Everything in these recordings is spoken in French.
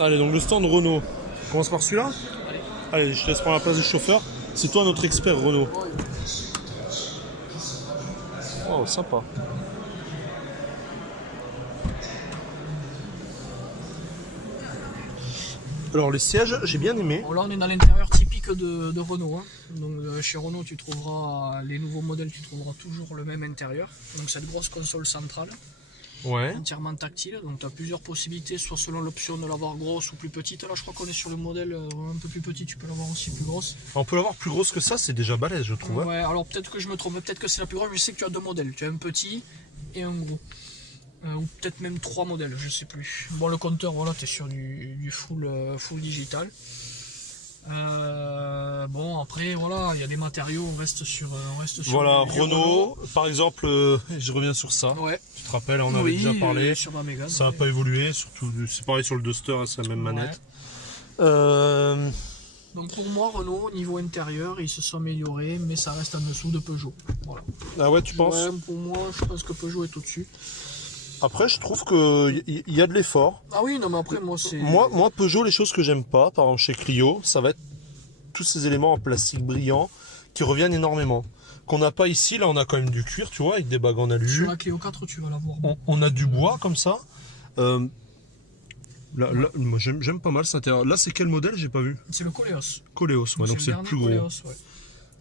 Allez, donc le stand Renault. On commence par celui-là. Allez. Allez, je te laisse prendre la place du chauffeur. C'est toi notre expert Renault. Oh, sympa. Alors les sièges, j'ai bien aimé. Bon, là on est dans l'intérieur typique de Renault. Hein. Donc chez Renault tu trouveras les nouveaux modèles, tu trouveras toujours le même intérieur. Donc cette grosse console centrale, Ouais. entièrement tactile. Donc tu as plusieurs possibilités, soit selon l'option de l'avoir grosse ou plus petite. Là je crois qu'on est sur le modèle un peu plus petit, tu peux l'avoir aussi plus grosse. On peut l'avoir plus grosse que ça, c'est déjà balèze je trouve. Hein. Ouais, alors peut-être que je me trompe, peut-être que c'est la plus grosse. Je sais que tu as deux modèles, tu as un petit et un gros. Ou peut-être même 3 modèles, je sais plus. Bon, le compteur, voilà, tu es sur du full digital. Bon, après, voilà, il y a des matériaux, on reste sur Voilà, du Renault, par exemple, je reviens sur ça. Ouais. Tu te rappelles, on avait déjà parlé. Sur ma Mégane, Ça n'a ouais. pas évolué, surtout c'est pareil sur le Duster, hein, c'est la même Ouais. manette. Donc pour moi, Renault, au niveau intérieur, ils se sont améliorés, mais ça reste en dessous de Peugeot. Voilà. Ah ouais, tu penses? Ouais, pour moi, je pense que Peugeot est au-dessus. Après, je trouve qu'il y a de l'effort. Ah oui, non, mais après, moi, c'est... Moi, Peugeot, les choses que j'aime pas, par exemple chez Clio, ça va être tous ces éléments en plastique brillant qui reviennent énormément. Qu'on n'a pas ici, là on a quand même du cuir, tu vois, avec des bagues en alu. Sur la Clio 4, tu vas l'avoir. On a du bois comme ça. Là, moi j'aime pas mal cet intérieur. Là c'est quel modèle? J'ai pas vu. C'est le Koleos. Koleos, ouais, donc c'est le dernier plus gros. Koleos, ouais.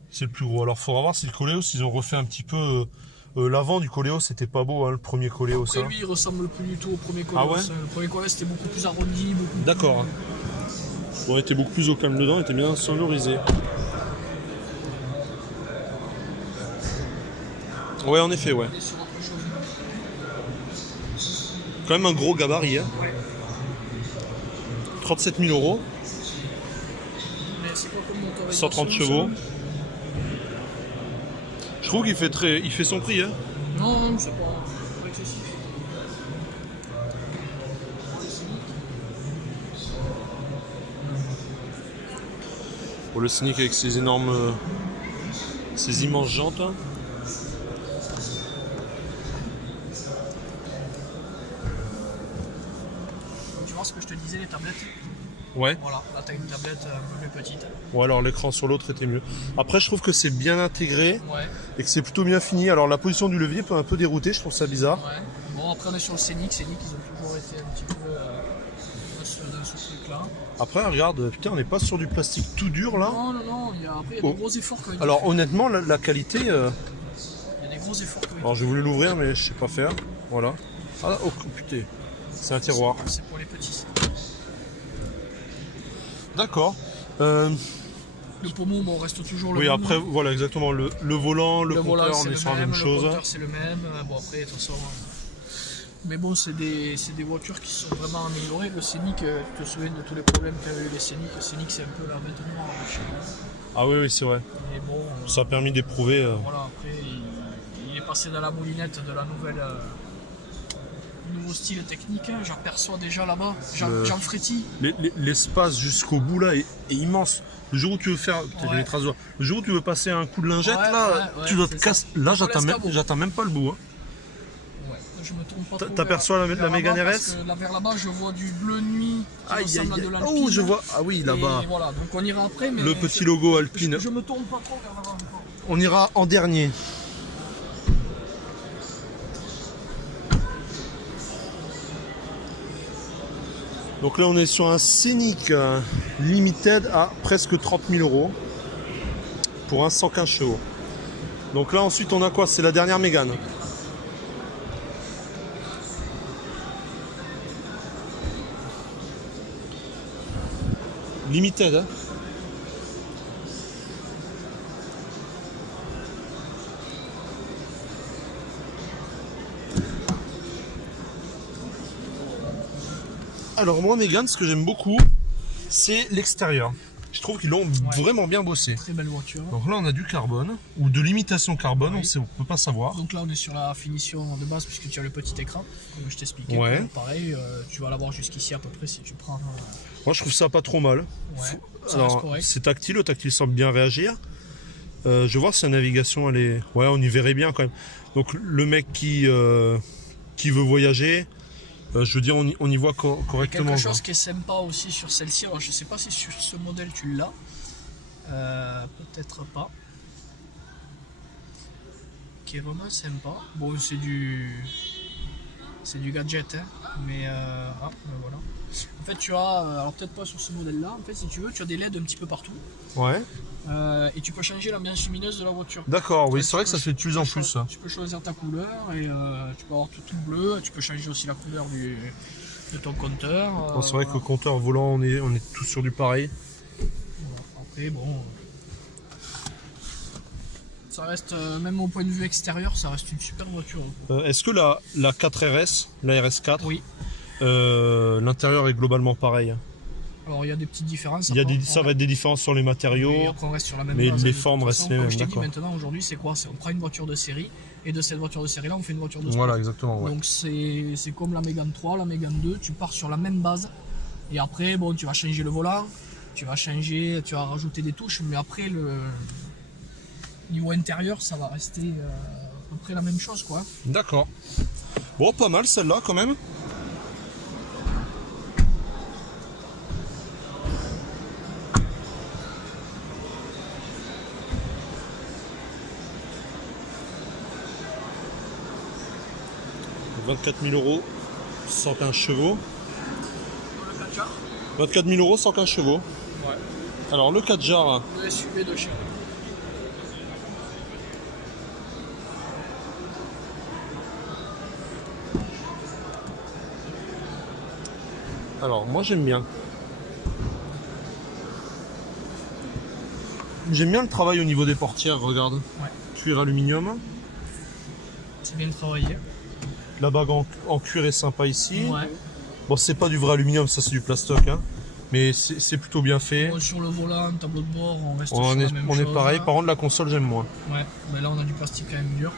C'est le plus gros. Alors faudra voir si le Koleos, ils ont refait un petit peu... l'avant du Koleos, c'était pas beau, hein, le premier Koleos. Après Hein. lui, il ressemble plus du tout au premier Koleos. Ah ouais. Le premier Koleos était beaucoup plus arrondi. D'accord. Hein. Bon, on était beaucoup plus au calme dedans, on était bien sonorisé. Ouais, en effet, ouais. On est sur autre chose. Quand même un gros gabarit. Hein. Ouais. 37 000 €, Mais c'est quoi comme moteur? 130 chevaux. Je trouve qu'il fait il fait son prix. Hein. Non, c'est pas excessif. Pour le Scénic avec ses énormes, ses immenses jantes. Hein. Tu vois ce que je te disais, les tablettes? Ouais. Voilà, là t'as une tablette un peu plus petite. Ouais, alors l'écran sur l'autre était mieux. Après, je trouve que c'est bien intégré Ouais, et que c'est plutôt bien fini. Alors la position du levier peut un peu dérouter, je trouve ça bizarre. ouais. Bon, après on est sur le Scénic. Scénic, ils ont toujours été un petit peu dans ce truc-là. Après, regarde, putain, on n'est pas sur du plastique tout dur là. Non, non, non, après il y a des gros efforts quand même. Alors honnêtement, la qualité... Il y a des gros efforts quand même. Alors j'ai voulu l'ouvrir, mais je sais pas faire. Voilà. Ah, oh putain, c'est un tiroir. C'est pour les petits. D'accord. Le pommeau, bon, reste toujours le Oui, même. après, voilà, exactement. Le volant, le volant, compteur, on c'est est le sur la même, même chose. Le compteur, c'est le même. Bon, après, de toute façon. Mais bon, c'est des voitures qui sont vraiment améliorées. Le Scénic, tu te souviens de tous les problèmes qu'avaient eu les Scénic. Le Scénic, c'est un peu la bête noire chez nous. Ah oui, oui, c'est vrai. Mais bon, Ça a permis d'éprouver. voilà, après, il est passé dans la moulinette de la nouvelle. Nouveau style technique, hein. J'aperçois déjà là-bas. Jean Fréty. L'espace jusqu'au bout là est immense. Le jour où tu veux faire, Ouais. les traces de- le jour où tu veux passer un coup de lingette Ouais, là, ouais, tu dois te c'est casser. ça. Là, Sur l'escabeau. j'attends même pas le bout. Hein. Ouais, je me trompe pas trop. T'aperçois la vers Mégane là-bas, RS? parce que là, vers là-bas, je vois du bleu nuit qui Aïe, ressemble aïe, à de aïe. l'Alpine. Oh, je vois. Ah oui, là-bas. Et voilà, donc on ira après. Mais Le petit logo Alpine. Je me tourne pas trop vers l'avant. On ira en dernier. Donc là, on est sur un Scénic Limited à presque 30 000 € pour un 115 chevaux. Donc là, ensuite, on a quoi? C'est la dernière Mégane. Limited, hein. Alors moi, Mégane, ce que j'aime beaucoup, c'est l'extérieur. Je trouve qu'ils l'ont vraiment bien bossé. Très belle voiture. Donc là, on a du carbone, ou de l'imitation carbone, Oui. on peut pas savoir. Donc là, on est sur la finition de base puisque tu as le petit écran, comme je t'expliquais. Ouais. Pareil, tu vas l'avoir jusqu'ici à peu près si tu prends. Moi, je trouve ça pas trop mal. Ouais, ça reste Alors, correct. c'est tactile, le tactile semble bien réagir. Je vais voir si la navigation, elle est... Ouais, on y verrait bien quand même. Donc, le mec qui veut voyager, Je veux dire, on y voit correctement. Quelque chose qui est sympa aussi sur celle-ci, alors je sais pas si sur ce modèle tu l'as, peut-être pas, qui est vraiment sympa. Bon, c'est du gadget, hein, mais ben voilà. En fait, tu as, alors peut-être pas sur ce modèle-là, en fait, si tu veux, tu as des LED un petit peu partout. Ouais. Et tu peux changer l'ambiance lumineuse de la voiture. D'accord, oui, Ouais, c'est vrai que ça se fait de plus en plus. Ça. Tu peux choisir ta couleur et tu peux avoir tout bleu. Tu peux changer aussi la couleur de ton compteur. Bon, c'est vrai que le compteur volant, on est tous sur du pareil. Voilà. Après, bon, ça reste, même au point de vue extérieur, ça reste une super voiture. Est-ce que la 4RS, la RS4, Oui. l'intérieur est globalement pareil? Alors il y a des petites différences. Ça va être des différences sur les matériaux, Et après on reste sur la même mais base, les de formes toute restent façon, les comme mêmes. je t'ai dit D'accord. maintenant, aujourd'hui, c'est quoi? On prend une voiture de série et de cette voiture de série là, on fait une voiture de sport. Voilà, exactement. Ouais. Donc c'est comme la Mégane 3, la Mégane 2, tu pars sur la même base. Et après, bon, tu vas changer le volant, tu vas rajouter des touches, mais après, le niveau intérieur, ça va rester à peu près la même chose, quoi. D'accord. Bon, pas mal celle-là quand même. « 24 000 €, 115 chevaux. Le 4 jar, 24 000 €, 115 chevaux. ouais. Alors le 4 jar, Le SUV de chez alors moi j'aime bien. J'aime bien le travail au niveau des portières, regarde. Ouais. Cuir aluminium. C'est bien travaillé. La bague en cuir est sympa ici. Ouais. Bon, c'est pas du vrai aluminium, ça c'est du plastoc, hein. Mais c'est plutôt bien fait. Bon, sur le volant, tableau de bord, on reste sur On la même chose. est pareil. Par contre, la console, j'aime moins. Ouais, mais là on a du plastique quand même dur.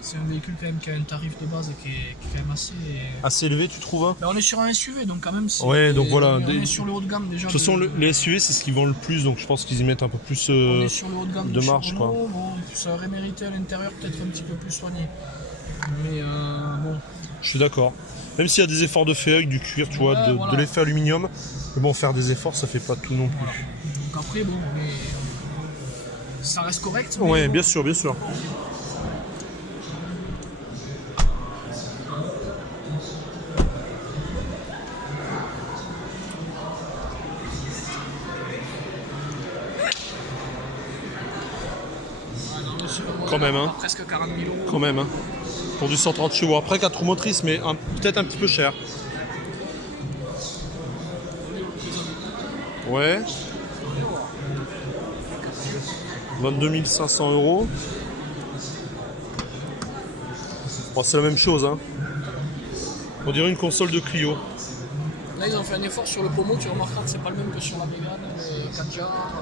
C'est un véhicule quand même qui a un tarif de base qui est quand même Assez élevé, tu trouves, hein? Là, on est sur un SUV, donc quand même. Ouais, donc voilà. On est sur le haut de gamme déjà. De toute façon, les SUV, c'est ce qui vend le plus, donc je pense qu'ils y mettent un peu plus on est sur le haut de gamme de chez marge, quoi. Renault. Bon, ça aurait mérité à l'intérieur peut-être un petit peu plus soigné. Mais bon. Je suis d'accord. Même s'il y a des efforts de fait avec du cuir, tu vois, Ouais, de voilà. l'effet aluminium. Mais bon, faire des efforts, ça fait pas tout non plus. Voilà. Donc après, bon, ça reste correct. Mais Ouais, bon. bien sûr, bien sûr. Quand même, hein. Presque 40 000 €. Quand même, hein. Pour du 130 chevaux. Après, 4 roues motrices, mais peut-être un petit peu cher. Ouais. 22 500 €. Bon, c'est la même chose, hein. On dirait une console de Clio. Là, ils ont fait un effort sur le pommeau. Tu remarqueras que c'est pas le même que sur la Mégane, le 4 jar.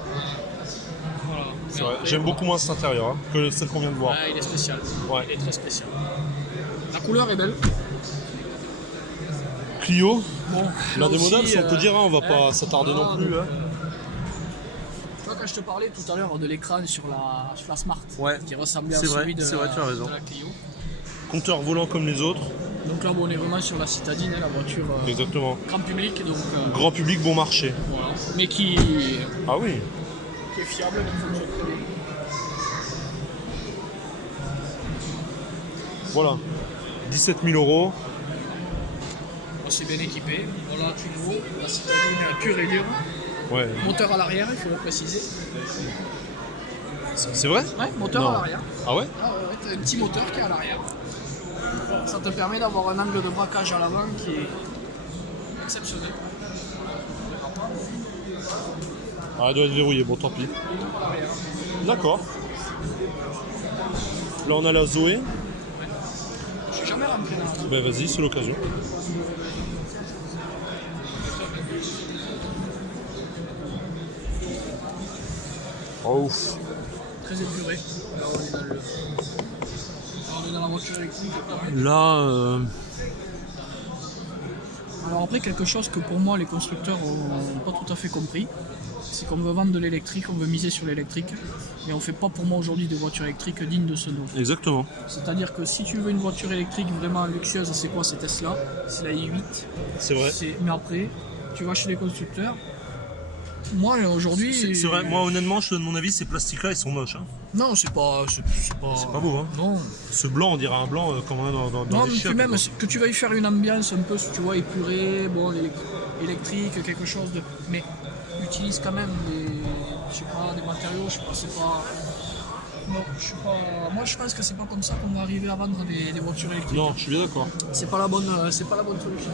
Voilà. C'est vrai. J'aime beaucoup moins cet intérieur hein, que celle qu'on vient de voir. Ouais, il est spécial. Ouais. Il est très spécial. La couleur est belle. Clio, Bon, l'un des aussi, modèles, si on peut dire, hein, on va pas ouais, s'attarder voilà, non plus. donc, Hein. Tu vois, quand je te parlais tout à l'heure de l'écran sur la Smart, Ouais. qui ressemblait à C'est vrai, celui de, c'est vrai, tu as raison. de la Clio. Compteur volant comme les autres. Donc là, bon, on est vraiment sur la citadine, hein, la voiture Exactement. grand public, donc Grand public, bon marché. voilà. Mais qui Ah oui. est fiable, qui fonctionne très bien. Voilà. 17 000 €. C'est bien équipé. Voilà, tu vois, la citadine pure et dure. Ouais. Moteur à l'arrière, il faut le préciser. C'est vrai? Ouais, moteur Non. à l'arrière. Ah ouais? Ah ouais, t'as un petit moteur qui est à l'arrière. Ça te permet d'avoir un angle de braquage à l'avant qui est exceptionnel. Ah, elle doit être verrouillée, bon tant pis. D'accord. Là on a la Zoé. Je suis jamais rentré dans la... Ben vas-y, c'est l'occasion. Oh ouf. Très épuré. Là, on est dans la voiture électrique. Là, Alors après, quelque chose que pour moi les constructeurs n'ont pas tout à fait compris, c'est qu'on veut vendre de l'électrique, on veut miser sur l'électrique. Et on fait pas pour moi aujourd'hui de voitures électriques dignes de ce nom. Exactement. C'est-à-dire que si tu veux une voiture électrique vraiment luxueuse, c'est quoi? C'est Tesla, c'est la i8. C'est vrai. Mais après, tu vas chez les constructeurs. Moi aujourd'hui. C'est vrai, moi honnêtement, je te donne mon avis, ces plastiques-là, ils sont moches. Hein. Non, c'est pas. C'est pas beau, hein. Non. Ce blanc, on dirait un blanc comme on a dans Non, les mais chiottes, puis même quoi. que tu veuilles faire une ambiance un peu, tu vois, épurée, bon, électrique, quelque chose de. Mais utilise quand même je sais pas, des matériaux, je sais pas, c'est pas. Non, je sais pas. Moi, je pense que c'est pas comme ça qu'on va arriver à vendre des voitures électriques. Non, je suis bien d'accord. C'est pas la bonne solution.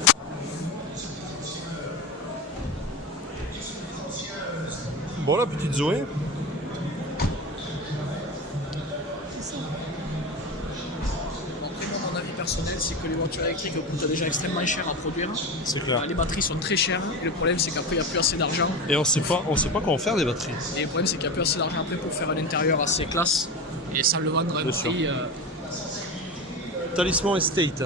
Bon, la petite Zoé. Après, moi, mon avis personnel, c'est que les voitures électriques coûtent déjà extrêmement cher à produire. C'est clair. Les batteries sont très chères. Et le problème, c'est qu'après, il n'y a plus assez d'argent. Et on sait pas quoi en faire des batteries. Et le problème, c'est qu'il n'y a plus assez d'argent après pour faire un intérieur assez classe. Et sans le vendre à un prix. Talisman Estate.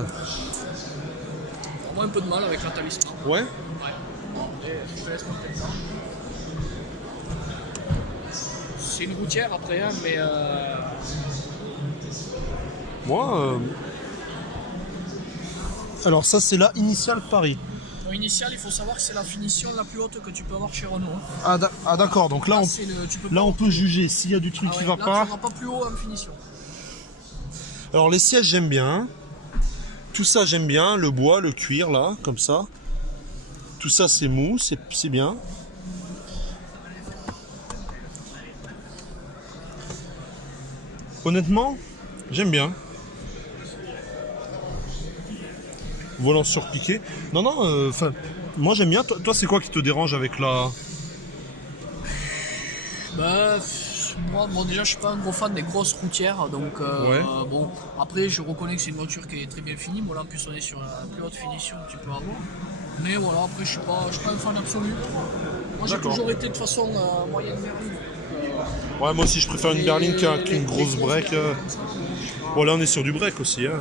Moi, un peu de mal avec la Talisman. Ouais. Ouais. Bon, après, je te laisse monter ça. C'est une routière après, hein, mais. Moi. Alors, ça, c'est la Initiale Paris. Au initial, il faut savoir que c'est la finition la plus haute que tu peux avoir chez Renault. Hein. Ah, d'accord. Donc là, on peut juger s'il y a du truc Ah qui ouais, va là, pas. tu n'auras pas plus haut en finition. Alors, les sièges, j'aime bien. Tout ça, j'aime bien. Le bois, le cuir, là, comme ça. Tout ça, c'est mou, c'est bien. Honnêtement, j'aime bien. Volant surpiqué. Non, enfin, moi j'aime bien. Toi, c'est quoi qui te dérange avec la... Bah, moi, bon, déjà, je suis pas un gros fan des grosses routières, donc Ouais. bon. Après, je reconnais que c'est une voiture qui est très bien finie. Bon, là, en plus, on est sur la plus haute finition que tu peux avoir. Mais voilà, après, je suis pas un fan absolu. Moi, j'ai D'accord. toujours été de toute façon moyenne berline. Ouais, moi aussi je préfère une berline qu'une grosse break. berlines comme ça, Bon, là on est sur du break aussi. Hein.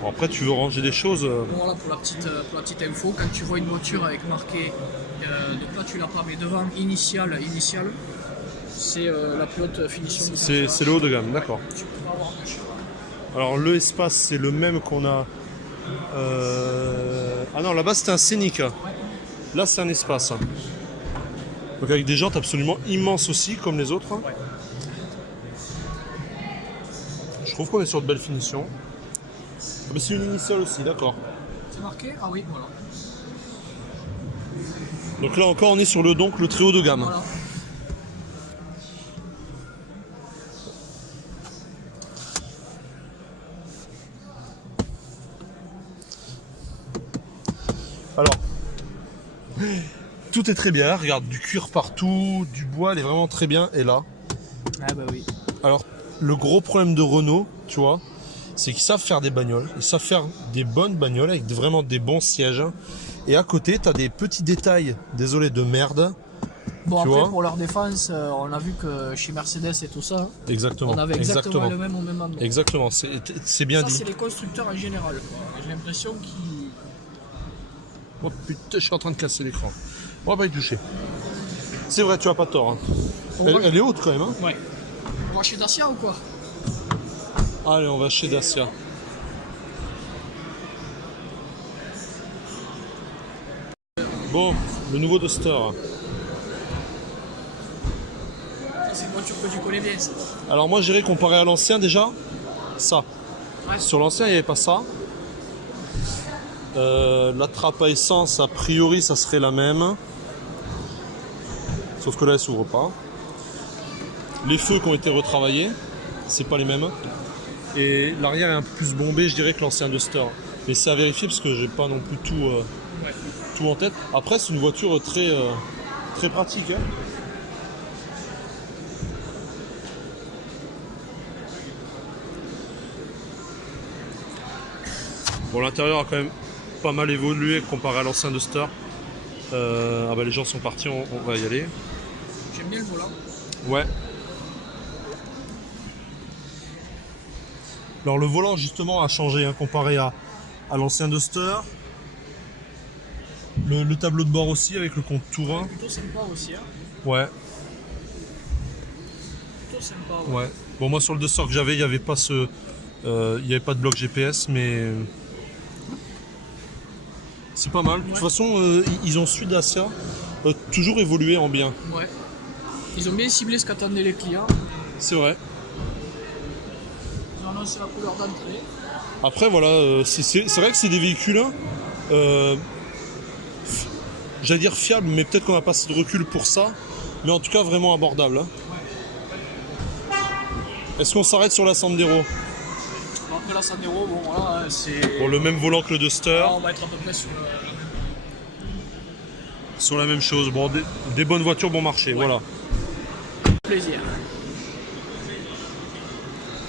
Bon, après, tu veux ranger des choses. Voilà pour la petite info, quand tu vois une voiture avec marqué, donc là tu l'as pas, mais devant initial, c'est la plus haute finition. C'est le haut de gamme, d'accord. Tu peux pas avoir mieux. Alors le espace, c'est le même qu'on a. Ah non, là-bas c'était un Scénic. Là c'est un espace. Donc avec des jantes absolument immenses aussi, comme les autres. Ouais. Je trouve qu'on est sur de belles finitions. Ah, mais c'est une initiale aussi, d'accord. C'est marqué? Ah oui, voilà. Donc là encore, on est sur le très haut de gamme. Voilà. Alors, tout est très bien. Regarde, du cuir partout, du bois, elle est vraiment très bien. Et là, Ah bah oui. alors, le gros problème de Renault, tu vois, c'est qu'ils savent faire des bagnoles. Ils savent faire des bonnes bagnoles avec vraiment des bons sièges. Et à côté, tu as des petits détails, désolé, de merde. Bon, Tu après, vois pour leur défense, on a vu que chez Mercedes et tout ça, Exactement. on avait exactement le même au même endroit. Exactement, c'est bien Ça, dit. c'est les constructeurs en général, quoi. J'ai l'impression qu'ils. Oh putain, je suis en train de casser l'écran. On va pas y toucher. C'est vrai, tu as pas tort. Hein. Elle est haute quand même. Hein. Ouais. On va chez Dacia ou quoi? Allez, on va chez Dacia. Bon, le nouveau Duster. C'est une voiture que tu connais bien, ça. Alors moi j'irais comparer à l'ancien déjà. Ça. Ouais. Sur l'ancien il n'y avait pas ça. La trappe à essence, a priori ça serait la même. Sauf que là elle s'ouvre pas. Les feux qui ont été retravaillés, c'est pas les mêmes. Et l'arrière est un peu plus bombé, je dirais, que l'ancien Duster. Mais c'est à vérifier parce que j'ai pas non plus tout en tête. Après c'est une voiture très pratique. Hein. Bon, l'intérieur a quand même pas mal évolué comparé à l'ancien Duster. Ah bah les gens sont partis, on va y aller. J'aime bien le volant. Ouais. Alors le volant justement a changé hein, comparé à l'ancien Duster. Le tableau de bord aussi avec le compte Tourin. Plutôt sympa aussi. Hein. Ouais, Plutôt sympa. ouais. Bon, moi sur le Duster que j'avais, il n'y avait pas il y avait pas de bloc GPS, mais c'est pas mal. De toute façon, ils ont su Dacia toujours évoluer en bien. Ouais. Ils ont bien ciblé ce qu'attendaient les clients. C'est vrai. Ils ont annoncé la couleur d'entrée. Après, voilà, c'est vrai que c'est des véhicules, hein, j'allais dire fiables, mais peut-être qu'on n'a pas assez de recul pour ça. Mais en tout cas, vraiment abordable. Hein. Est-ce qu'on s'arrête sur la Sandero? Bon, après la Sandero, bon voilà, c'est. Bon, le même volant que le Duster, Là, on va être à peu près sur la même chose. Bon, des bonnes voitures, bon marché, voilà. plaisir.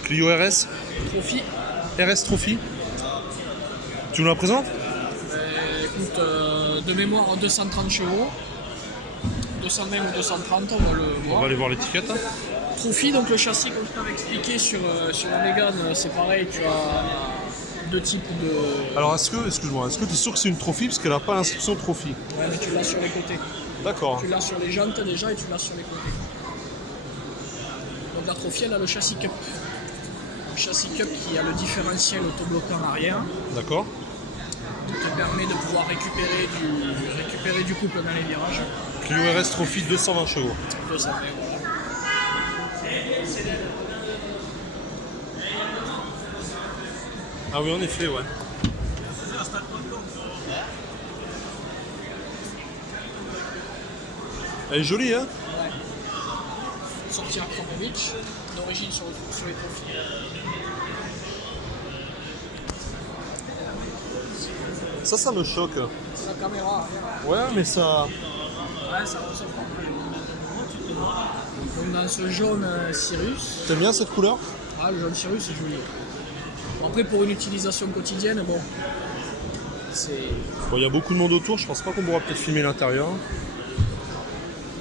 Clio RS, Trophy. RS Trophy. Tu nous la présentes? Écoute, de mémoire 230 chevaux. 220 ou 230, on va le On voir. va aller voir l'étiquette. Hein. Trophy, donc le châssis, comme je t'avais expliqué sur la Mégane, c'est pareil, tu as deux types de. Alors, excuse-moi, est-ce que tu es sûr que c'est une Trophy parce qu'elle n'a pas l'inscription Trophy? Ouais, mais tu l'as sur les côtés. D'accord. Tu l'as sur les jantes déjà et tu l'as sur les côtés. Donc la Trophy, elle a le châssis Cup. Le châssis Cup qui a le différentiel autobloquant arrière, D'accord. qui te permet de pouvoir récupérer du couple dans les virages. Clio RS Trophy 220 chevaux. 220, voilà. Ah oui, en effet, ouais. Elle est jolie, hein? Sortie à Kropovic, d'origine sur les profils. Ça me choque. C'est la caméra. Ouais, mais ça... Ouais, ça ressemble pas mal. Donc dans ce jaune Cirrus, T'aimes bien cette couleur? le jaune Cirrus c'est joli. Bon, après pour une utilisation quotidienne, bon, c'est. Bon, il y a beaucoup de monde autour, je pense pas qu'on pourra peut-être filmer l'intérieur.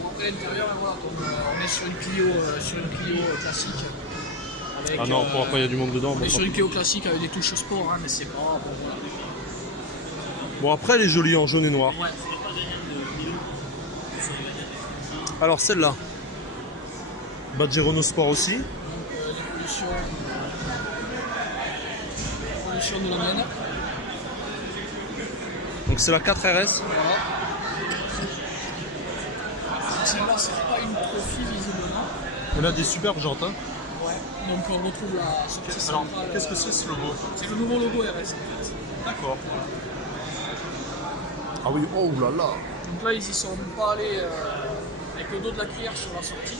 Après l'intérieur, voilà, on est sur une Clio classique. Avec, Ah non, pour après il y a du monde dedans. on Bon, est sur une Clio classique avec des touches sport, hein, mais c'est pas. Bon, voilà. Bon, après elle est jolie en jaune et noir. Ouais. Alors celle-là. Badge Renault Sport aussi. Donc l'évolution de la mienne. Donc c'est la 4RS. Voilà. Celle-là, c'est pas une Trophy visiblement. Elle a des superbes jantes. Hein. Ouais. Donc on retrouve la sortie Alors, centrale. qu'est-ce que c'est ce logo? C'est le nouveau logo RS. D'accord. Ah oui, oh là là. Donc là, ils y sont pas allés avec le dos de la cuillère sur la sortie.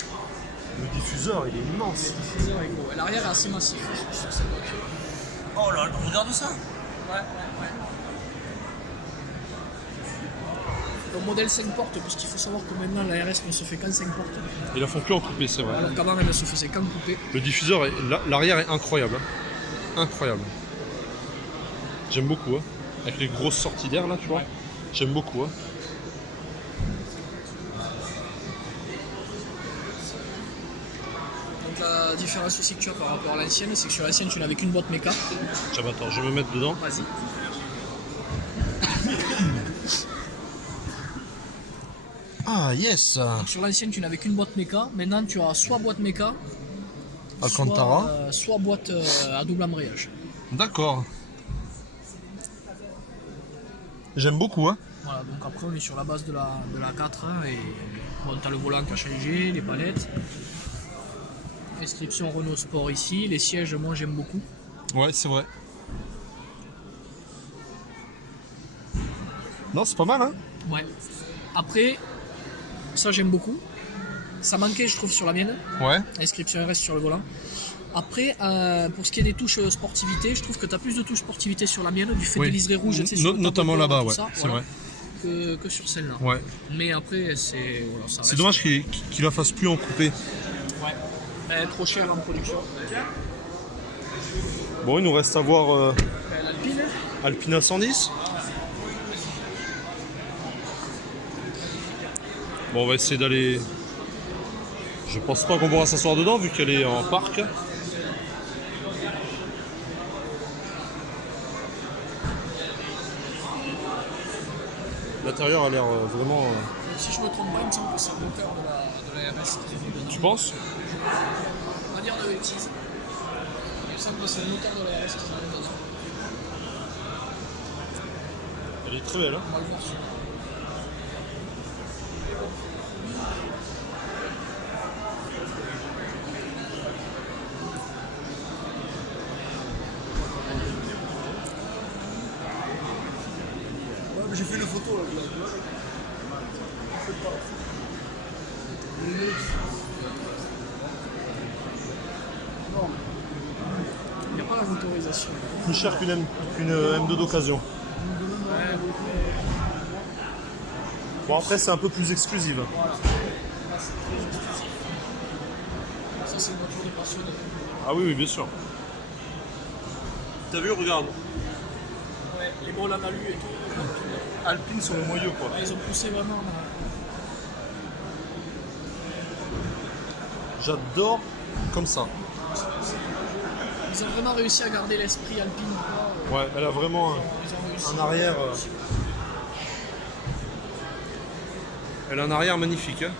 Le diffuseur, il est immense. Le diffuseur est gros. Et l'arrière est assez massif sur cette voiture. Oh là là, regarde ça. Ouais. Le modèle 5 portes, puisqu'il faut savoir que maintenant la RS ne se fait qu'en 5 portes. Ils la font que en coupé, c'est vrai. Alors qu'avant elle ne se faisait qu'en coupé. Le diffuseur, l'arrière est incroyable. Hein. Incroyable. J'aime beaucoup. Hein. Avec les grosses sorties d'air là, tu vois. Ouais. J'aime beaucoup. Hein. Donc la différence aussi que tu as par rapport à l'ancienne, c'est que sur l'ancienne tu n'avais qu'une boîte méca. Tiens, attends, je vais me mettre dedans. Vas-y. Ah, yes. Donc sur l'ancienne tu n'avais qu'une boîte méca. Maintenant tu as soit boîte méca, Alcantara. soit boîte à double embrayage. D'accord. J'aime beaucoup. Hein. Voilà, donc après on est sur la base de la 4 hein, et bon, tu as le volant qui a changé, les palettes. Inscription Renault Sport ici, les sièges moi j'aime beaucoup. Ouais, c'est vrai. Non, c'est pas mal, hein. Ouais. Après, ça j'aime beaucoup. Ça manquait je trouve sur la mienne, Ouais. inscription RS sur le volant. Après, pour ce qui est des touches sportivité, je trouve que tu as plus de touches sportivité sur la mienne, du fait Oui. des liserés rouges, tu sais, sur le Notamment tableau de là-bas, bord, ouais, tout ça, c'est vrai. que sur celle-là. Ouais. Mais après, c'est. Voilà, ça C'est reste- dommage qu'il la fasse plus en coupé. Ouais. Elle est trop chère en production. Bon, il nous reste à voir L'Alpine. Alpina 110. Bon, on va essayer d'aller. Je pense pas qu'on pourra s'asseoir dedans vu qu'elle est en parc. L'intérieur a l'air vraiment... Si je me trompe pas, il me semble que c'est le moteur de la RS qu'ils ont mis dedans. Tu penses? On va dire de bêtises. Il me semble que c'est le moteur de la RS qu'ils ont mis dedans. Elle est très belle, hein. On va le voir sur. J'ai fait une photo là. Non. Il n'y a pas la motorisation. Plus cher qu'une M2 d'occasion. Bon, après, c'est un peu plus exclusif. Voilà. Ça, c'est une voiture de passionné. Ah oui, oui, bien sûr. T'as vu, regarde. Ouais, les bols en alu et tout. Alpine sur le moyeu, quoi. Ouais, ils ont poussé vraiment. J'adore comme ça. Ils ont vraiment réussi à garder l'esprit alpine. Ouais, elle a vraiment Ils ont réussi. un arrière. Elle a un arrière magnifique, hein.